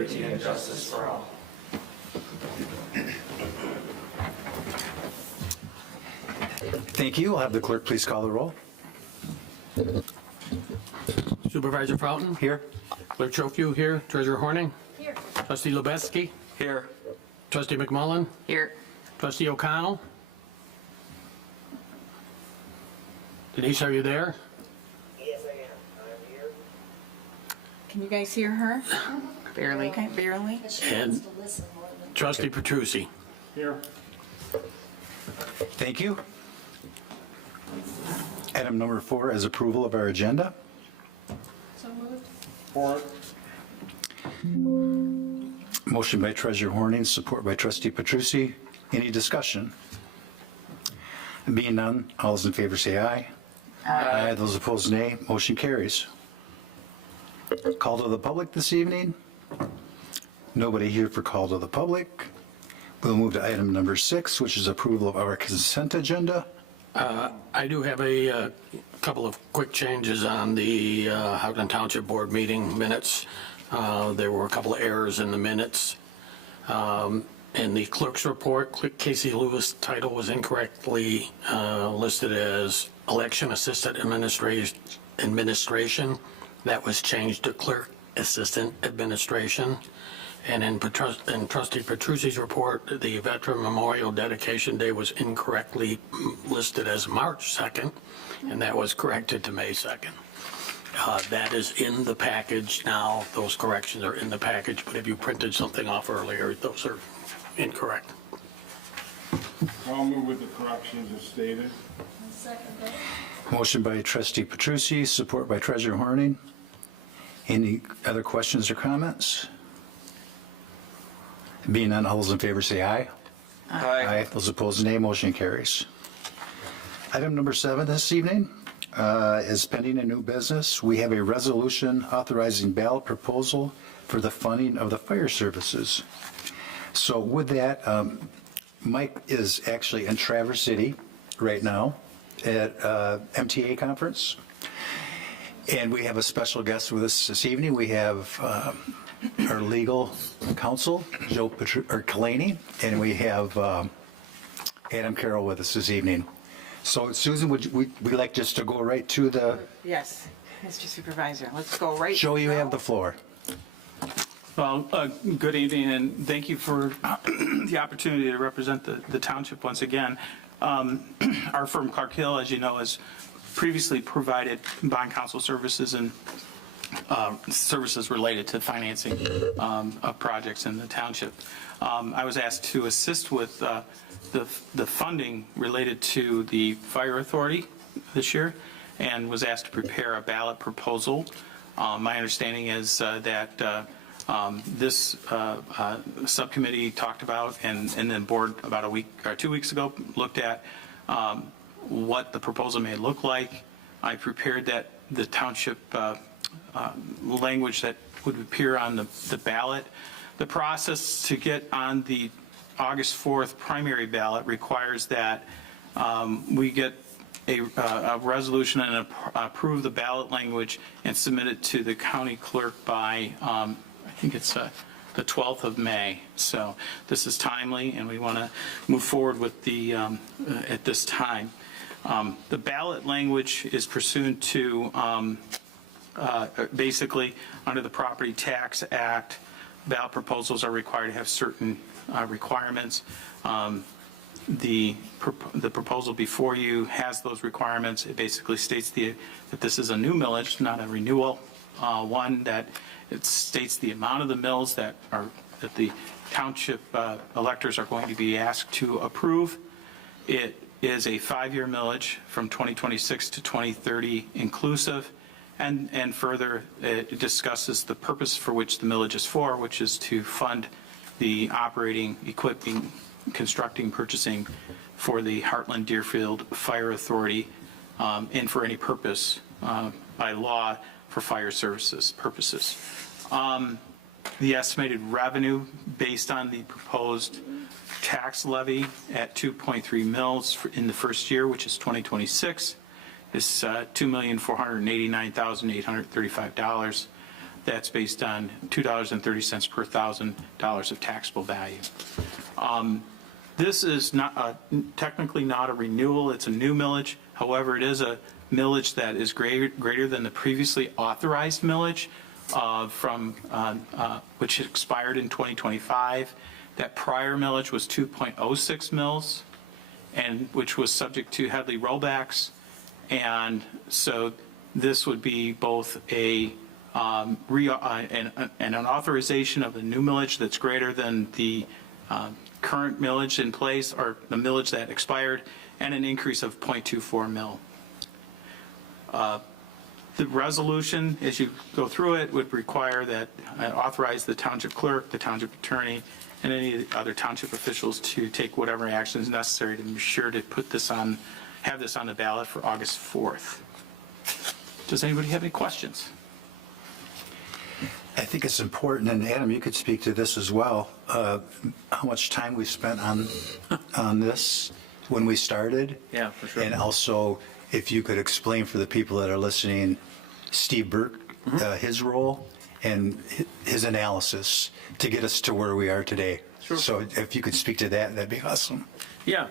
liberty and justice for all. Thank you. I'll have the clerk please call the roll. Supervisor Fountain? Here. Clerk Chokwu here. Treasurer Horning? Here. Trustee Lubeski? Here. Trustee McMullen? Here. Trustee O'Connell? Denise, are you there? Yes, I am. I'm here. Can you guys hear her? Barely. Okay, barely. And Trustee Petrucci? Here. Thank you. Item number 4 is approval of our agenda. So moved. Support. Motion by Treasurer Horning, support by Trustee Petrucci. Any discussion? Being none, all those in favor say aye. Aye. Those opposed, nay. Motion carries. Call to the public this evening. Nobody here for call to the public. We'll move to item number 6, which is approval of our consent agenda. I do have a couple of quick changes on the Houghton Township Board meeting minutes. There were a couple of errors in the minutes. In the clerk's report, Casey Lewis' title was incorrectly listed as Election Assistant Administration. That was changed to Clerk Assistant Administration. And in Trustee Petrucci's report, the Veteran Memorial Dedication Day was incorrectly listed as March 2nd, and that was corrected to May 2nd. That is in the package now. Those corrections are in the package, but if you printed something off earlier, those are incorrect. I'll move with the corrections as stated. Motion by Trustee Petrucci, support by Treasurer Horning. Any other questions or comments? Being none, all those in favor say aye. Aye. Those opposed, nay. Motion carries. Item number 7 this evening is pending a new business. We have a resolution authorizing ballot proposal for the funding of the fire services. So with that, Mike is actually in Traverse City right now at MTA conference. And we have a special guest with us this evening. We have our legal counsel, Joe Kalani, and we have Adam Carroll with us this evening. So Susan, would we like just to go right to the... Yes, Mr. Supervisor, let's go right. Joe, you have the floor. Well, good evening, and thank you for the opportunity to represent the township once again. Our firm, Clark Hill, as you know, has previously provided bond counsel services and services related to financing of projects in the township. I was asked to assist with the funding related to the fire authority this year, and was asked to prepare a ballot proposal. My understanding is that this subcommittee talked about, and then board about a week or 2 weeks ago looked at what the proposal may look like. I prepared the township language that would appear on the ballot. The process to get on the August 4th primary ballot requires that we get a resolution and approve the ballot language and submit it to the county clerk by, I think it's the 12th of May. So this is timely, and we want to move forward with the, at this time. The ballot language is pursuant to basically under the Property Tax Act, ballot proposals are required to have certain requirements. The proposal before you has those requirements. It basically states that this is a new millage, not a renewal one, that it states the amount of the mills that the township electors are going to be asked to approve. It is a 5-year millage from 2026 to 2030 inclusive, and further it discusses the purpose for which the millage is for, which is to fund the operating, equipping, constructing, purchasing for the Heartland Deerfield Fire Authority, and for any purpose by law for fire services purposes. The estimated revenue based on the proposed tax levy at 2.3 mils in the first year, which is 2026, is $2,489,835. That's based on $2.30 per $1,000 of taxable value. This is not technically not a renewal, it's a new millage. However, it is a millage that is greater than the previously authorized millage which expired in 2025. That prior millage was 2.06 mils, and which was subject to Headley rollbacks. And so this would be both an authorization of the new millage that's greater than the current millage in place, or the millage that expired, and an increase of 0.24 mil. The resolution, as you go through it, would require that authorize the township clerk, the township attorney, and any other township officials to take whatever action is necessary to be sure to put this on, have this on the ballot for August 4th. Does anybody have any questions? I think it's important, and Adam, you could speak to this as well, how much time we spent on this when we started. Yeah, for sure. And also, if you could explain for the people that are listening, Steve Burke, his role and his analysis to get us to where we are today. Sure. So if you could speak to that, that'd be awesome. Yeah,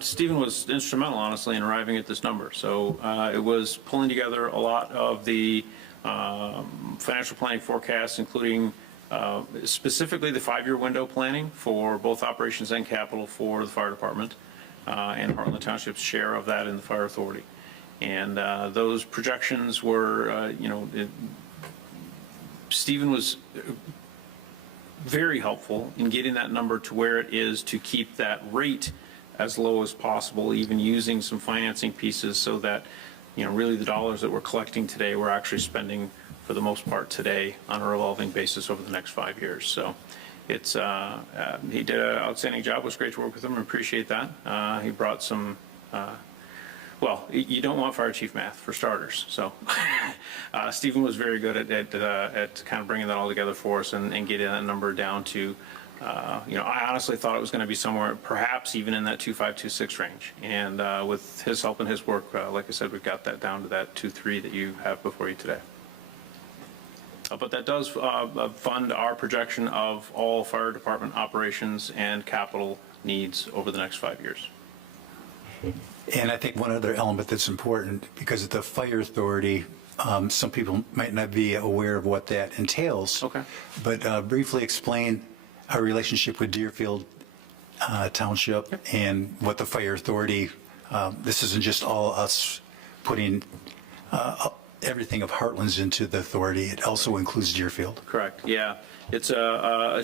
Stephen was instrumental, honestly, in arriving at this number. So it was pulling together a lot of the financial planning forecasts, including specifically the 5-year window planning for both operations and capital for the fire department and Heartland Township's share of that in the fire authority. And those projections were, Stephen was very helpful in getting that number to where it is to keep that rate as low as possible, even using some financing pieces so that, really the dollars that we're collecting today, we're actually spending for the most part today on a revolving basis over the next 5 years. So it's, he did an outstanding job. It was great to work with him. I appreciate that. He brought some, well, you don't want fire chief math for starters. So Stephen was very good at kind of bringing that all together for us and getting that number down to, I honestly thought it was going to be somewhere perhaps even in that 2.5-2.6 range. And with his help and his work, like I said, we've got that down to that 2.3 that you have before you today. But that does fund our projection of all fire department operations and capital needs over the next 5 years. And I think one other element that's important, because the fire authority, some people might not be aware of what that entails. Okay. But briefly explain our relationship with Deerfield Township and what the fire authority, this isn't just all us putting everything of Heartland's into the authority. It also includes Deerfield. Correct, yeah. It's a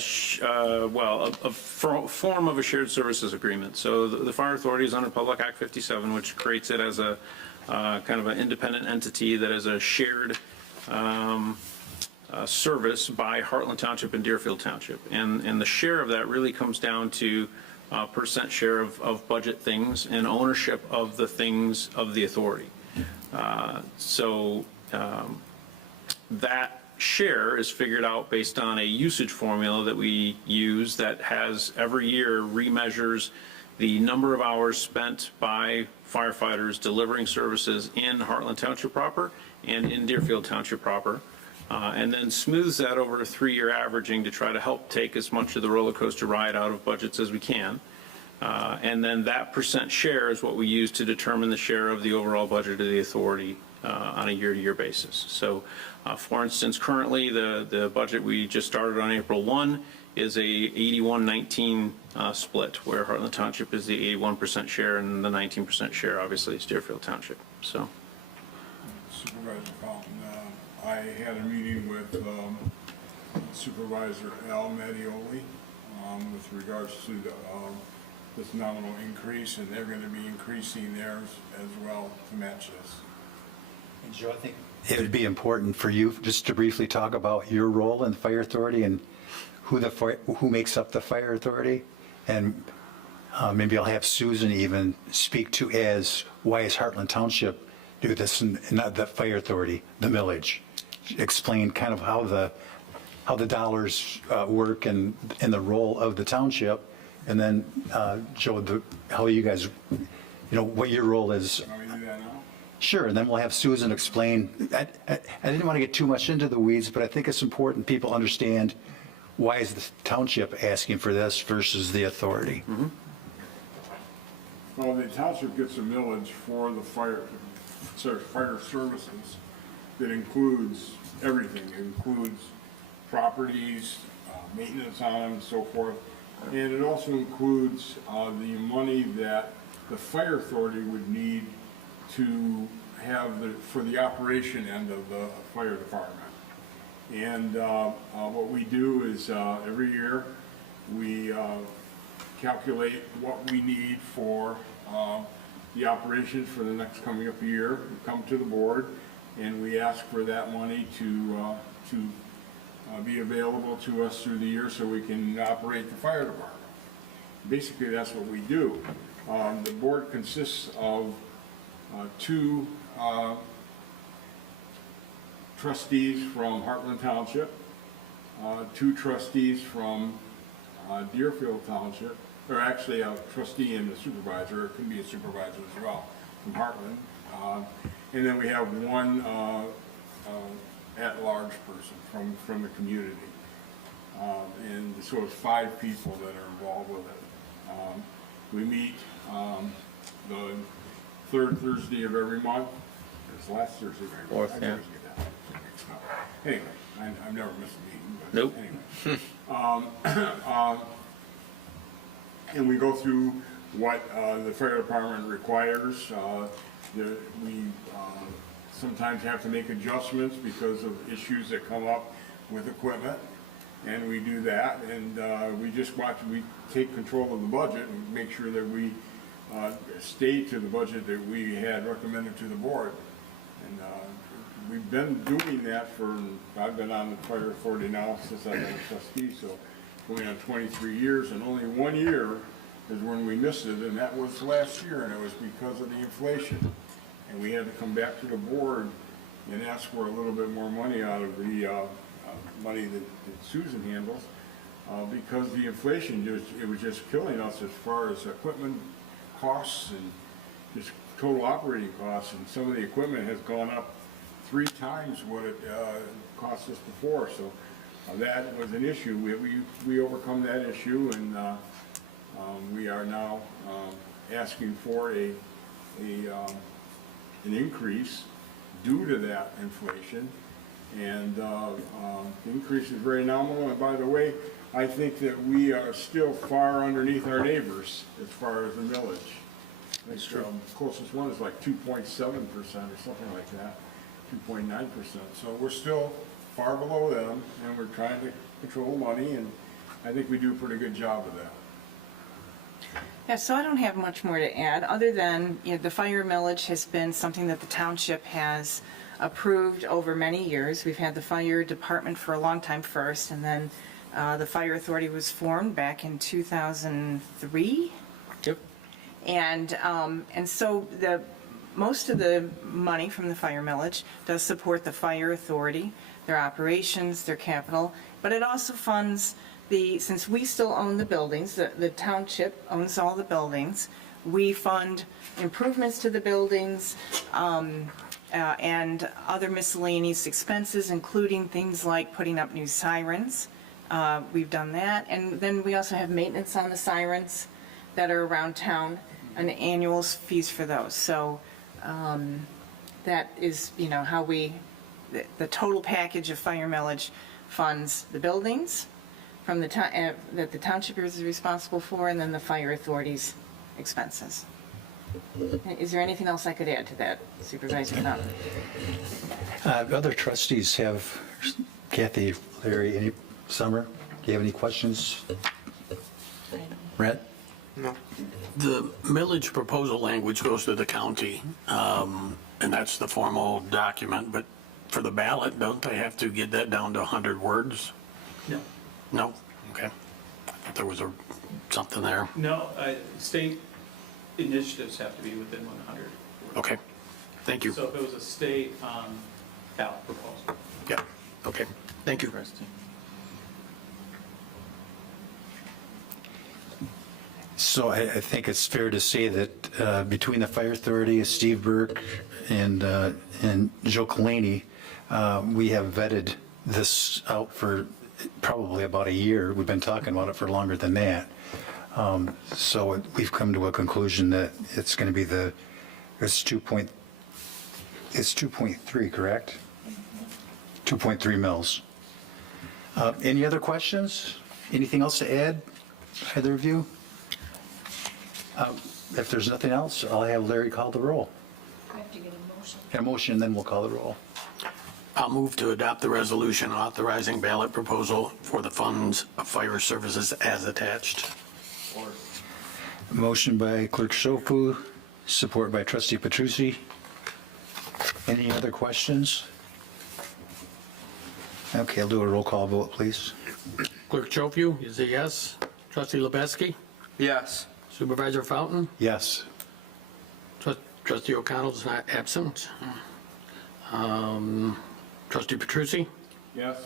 form of a shared services agreement. So the fire authority is under Public Act 57, which creates it as a kind of an independent entity that is a shared service by Heartland Township and Deerfield Township. And the share of that really comes down to percent share of budget things and ownership of the things of the authority. That share is figured out based on a usage formula that we use that has every year remeasures the number of hours spent by firefighters delivering services in Heartland Township proper and in Deerfield Township proper, and then smooths that over a 3-year averaging to try to help take as much of the roller coaster ride out of budgets as we can. And then that percent share is what we use to determine the share of the overall budget of the authority on a year-to-year basis. So, for instance, currently the budget we just started on April 1 is a 81-19 split, where Heartland Township is the 81% share and the 19% share obviously is Deerfield Township. So, Supervisor Fountain, I had a meeting with Supervisor Al Mattioli with regards to this nominal increase, and they're going to be increasing theirs as well to match this. And Joe, I think it would be important for you just to briefly talk about your role in the fire authority and who makes up the fire authority, and maybe I'll have Susan even speak to why is Heartland Township do this and not the fire authority, the millage. Explain kind of how the dollars work and the role of the township, and then Joe, how you guys, what your role is. Want me to do that now? Sure, and then we'll have Susan explain. I didn't want to get too much into the weeds, but I think it's important people understand why is the township asking for this versus the authority. Well, the township gets a millage for the fire services that includes everything. It includes properties, maintenance on them and so forth. And it also includes the money that the fire authority would need to have for the operation end of the fire department. And what we do is every year we calculate what we need for the operations for the next coming up year. We come to the board and we ask for that money to be available to us through the year so we can operate the fire department. Basically, that's what we do. The board consists of two trustees from Heartland Township, two trustees from Deerfield Township, or actually a trustee and a supervisor, it can be a supervisor as well, from Heartland. And then we have one at-large person from the community. And so it's 5 people that are involved with it. We meet the third Thursday of every month. It's the last Thursday of every month. Fourth, yeah. Anyway, I've never missed a meeting, but anyway. And we go through what the fire department requires. We sometimes have to make adjustments because of issues that come up with equipment, and we do that. And we take control of the budget and make sure that we stay to the budget that we had recommended to the board. And we've been doing that I've been on the fire authority now since I've been a trustee, so going on 23 years, and only 1 year is when we missed it, and that was last year, and it was because of the inflation. And we had to come back to the board and ask for a little bit more money out of the money that Susan handles, because the inflation, it was just killing us as far as equipment costs and just total operating costs, and some of the equipment has gone up 3 times what it cost us before, so that was an issue. We overcome that issue, and we are now asking for an increase due to that inflation, and the increase is very nominal. And by the way, I think that we are still far underneath our neighbors as far as the millage. That's true. The closest one is like 2.7% or something like that, 2.9%. So we're still far below them, and we're trying to control money, and I think we do a pretty good job of that. Yeah, so I don't have much more to add, other than, the fire millage has been something that the township has approved over many years. We've had the fire department for a long time first, and then the fire authority was formed back in 2003. Yep. And so most of the money from the fire millage does support the fire authority, their operations, their capital, but it also funds since we still own the buildings, the township owns all the buildings, we fund improvements to the buildings, and other miscellaneous expenses, including things like putting up new sirens. We've done that, and then we also have maintenance on the sirens that are around town, and annual fees for those. So that is, how the total package of fire millage funds the buildings from that the township is responsible for, and then the fire authority's expenses. Is there anything else I could add to that, Supervisor Knopf? Other trustees have, Kathy, Larry, any, Summer, do you have any questions? Brett? The millage proposal language goes to the county, and that's the formal document, but for the ballot, don't they have to get that down to 100 words? No. No? Okay. I thought there was something there. No, state initiatives have to be within 100. Okay. Thank you. So if it was a state ballot proposal. Yeah. Okay. Thank you. So I think it's fair to say that between the Fire Authority, Steve Burke, and Joe Kalani, we have vetted this out for probably about a year. We've been talking about it for longer than that. So we've come to a conclusion that it's going to be it's 2.3, correct? 2.3 mils. Any other questions? Anything else to add, either of you? If there's nothing else, I'll have Larry call the roll. I have to get a motion. A motion, then we'll call the roll. I'll move to adopt the resolution authorizing ballot proposal for the funds of fire services as attached. Motion by Clerk Schofu, support by Trustee Petrucci. Any other questions? Okay, I'll do a roll call vote, please. Clerk Chopu is a yes. Trustee Lubeski? Yes. Supervisor Fountain? Yes. Trustee O'Connell is not absent. Trustee Petrucci? Yes?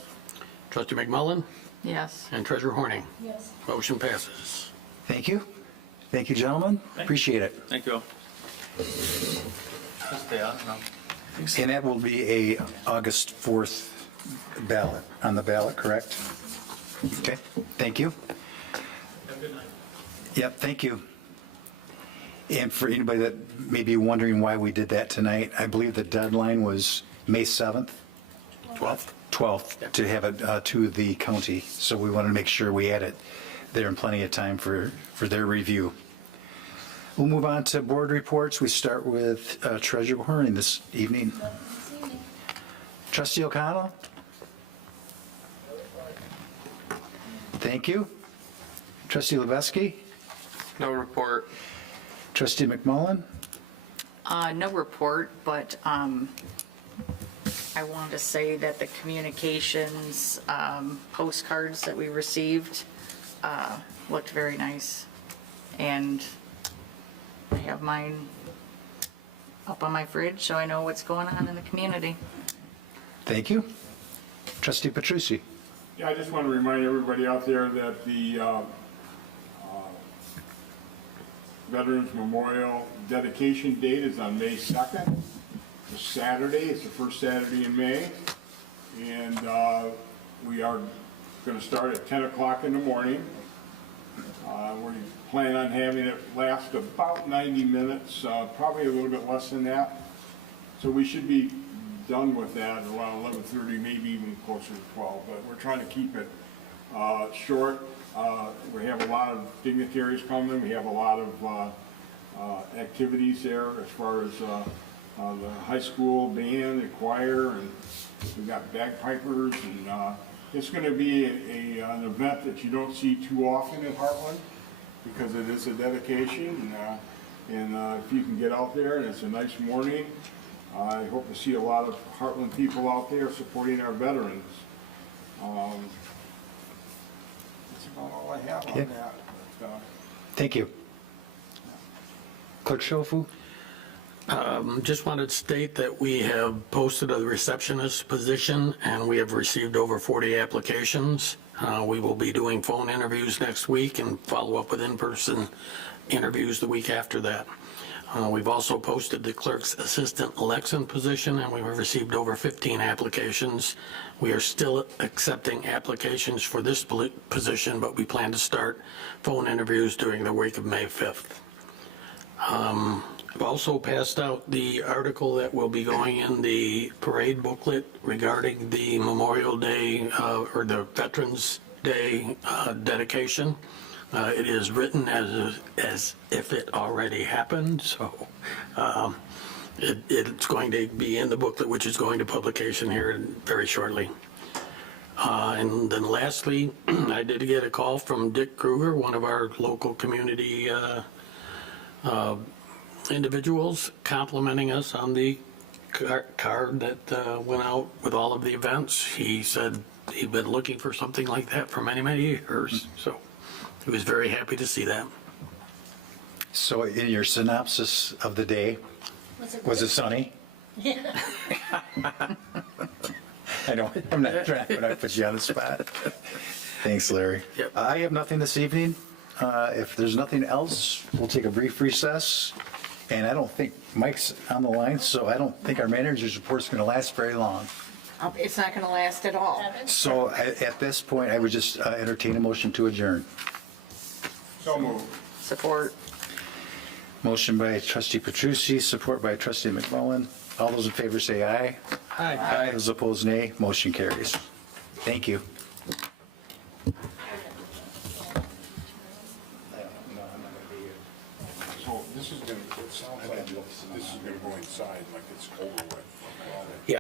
Trustee McMullen? Yes. And Treasurer Horning? Yes. Motion passes. Thank you. Thank you, gentlemen. Appreciate it. Thank you all. And that will be a August 4th ballot, on the ballot, correct? Okay, thank you. Have a good night. Yep, thank you. And for anybody that may be wondering why we did that tonight, I believe the deadline was May 7th? 12th, to have it to the county. So we wanted to make sure we had it there in plenty of time for their review. We'll move on to board reports. We start with Treasurer Horning this evening. Trustee O'Connell? Thank you. Trustee Lubeski? No report. Trustee McMullen? No report, but I wanted to say that the communications postcards that we received looked very nice. And I have mine up on my fridge so I know what's going on in the community. Thank you. Trustee Petrucci? Yeah, I just want to remind everybody out there that the Veterans Memorial dedication date is on May 2nd. It's a Saturday. It's the first Saturday in May. And we are going to start at 10 o'clock in the morning. We plan on having it last about 90 minutes, probably a little bit less than that. So we should be done with that around 11:30, maybe even closer to 12. But we're trying to keep it short. We have a lot of dignitaries coming. We have a lot of activities there as far as the high school band, the choir, and we've got bagpipers. And it's going to be an event that you don't see too often in Heartland because it is a dedication. And if you can get out there and it's a nice morning, I hope to see a lot of Heartland people out there supporting our veterans. That's about all I have on Yeah. that. But, Thank you. Clerk Schofu? Just wanted to state that we have posted a receptionist position and we have received over 40 applications. We will be doing phone interviews next week and follow up with in-person interviews the week after that. We've also posted the clerk's assistant election position and we've received over 15 applications. We are still accepting applications for this position, but we plan to start phone interviews during the week of May 5th. I've also passed out the article that will be going in the parade booklet regarding the Memorial Day or the Veterans Day dedication. It is written as if it already happened, so it's going to be in the booklet, which is going to publication here very shortly. And then lastly, I did get a call from Dick Kruger, one of our local community individuals, complimenting us on the card that went out with all of the events. He said he'd been looking for something like that for many, many years, so he was very happy to see that. So in your synopsis of the day, was it sunny? I know, I'm not trying to put you on the spot. Thanks, Larry. Yep. I have nothing this evening. If there's nothing else, we'll take a brief recess. And I don't think Mike's on the line, so I don't think our manager's report's going to last very long. It's not going to last at all. So at this point, I would just entertain a motion to adjourn. So moved. Support. Motion by trustee Petrucci, support by trustee McMullen. All those in favor say aye. Aye. Those opposed, nay. Motion carries. Thank you. So this is gonna, it sounds like this is gonna go inside like it's over with.